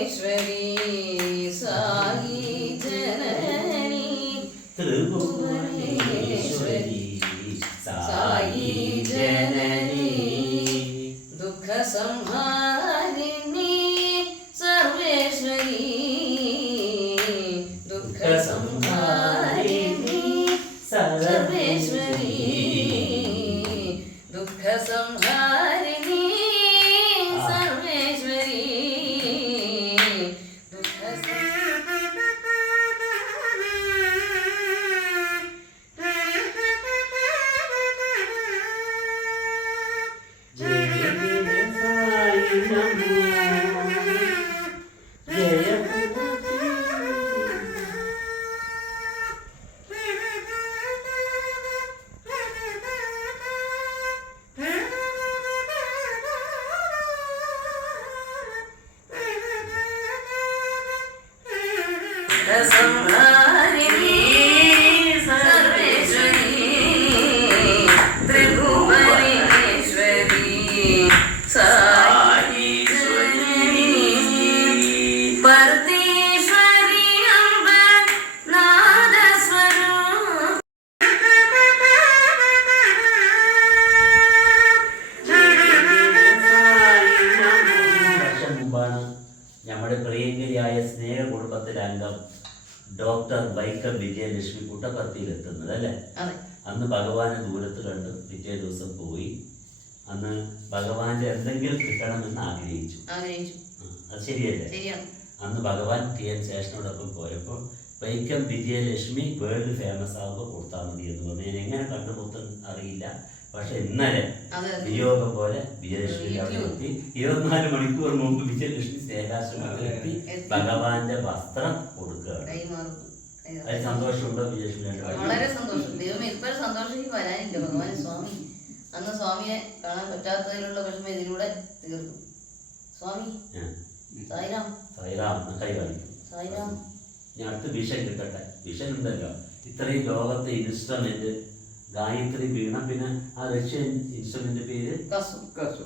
ईश्वरी साई जननी त्रिभुवनेश्वरी साई जननी दुख संहारिणी सर्वेश्वरी दुख संहारिणी सर्वेश्वरी दुख संहारिणी संहारिणी सर्वेश्वरी त्रिभुवनेश्वरी साईश्वरी परमेश्वरी अम्ब नादस्वरूप നമ്മുടെ പ്രിയങ്കരിയായ സ്നേഹ കുടുംബത്തിലെ അംഗം ഡോക്ടർ വൈക്കം വിജയലക്ഷ്മി പുട്ടപ്പർത്തിയിലെത്തുന്നത് അല്ലേ? അന്ന് ഭഗവാനെ ദൂരത്ത് കണ്ട് പിറ്റേ ദിവസം പോയി. അന്ന് ഭഗവാന്റെ എന്തെങ്കിലും കിട്ടണമെന്ന് ആഗ്രഹിച്ചു. അത് ശരിയല്ലേ? അന്ന് ഭഗവാൻ TN ശേഷനോടൊപ്പം പോയപ്പോൾ വൈക്കം വിജയലക്ഷ്മി വേൾഡ് ഫേമസ് ആകുമ്പോൾ കൊടുത്താൽ മതി എന്ന് പറഞ്ഞു. ഞാൻ എങ്ങനെ കണ്ടുമുട്ടും അറിയില്ല. പക്ഷെ ഇന്നലെ വിയോഗം പോലെ വിജയലക്ഷ്മി അവിടെ എത്തി. 24 മണിക്കൂർ മുമ്പ് വിജയലക്ഷ്മി സ്നേഹാശ്രമത്തിലെത്തി ഭഗവാന്റെ വസ്ത്രം കൊടുക്കുകയാണ്. അത് സന്തോഷമുണ്ടോ വിജയലക്ഷ്മി? വളരെ സന്തോഷം. ദൈവം ഇപ്പോഴും സന്തോഷിക്ക് വരാനില്ല. ഭഗവാൻ സ്വാമി അന്ന് സ്വാമിയെ കാണാൻ പറ്റാത്തതിലുള്ള വിഷമം ഇതിലൂടെ തീർക്കും. സ്വാമി സായിരാം സായിരാം കൈ കാണിക്കും. സായിരാം. ഞാൻ അടുത്ത് വിഷൻ കിട്ടട്ടെ. വിഷൻ ഉണ്ടല്ലോ, ഇത്രയും ലോകത്തെ ഇൻസ്ട്രുമെന്റ് ഗായത്രി വീണ, പിന്നെ ആ റഷ്യൻ ഇൻസ്ട്രുമെന്റ് പേര് കസു.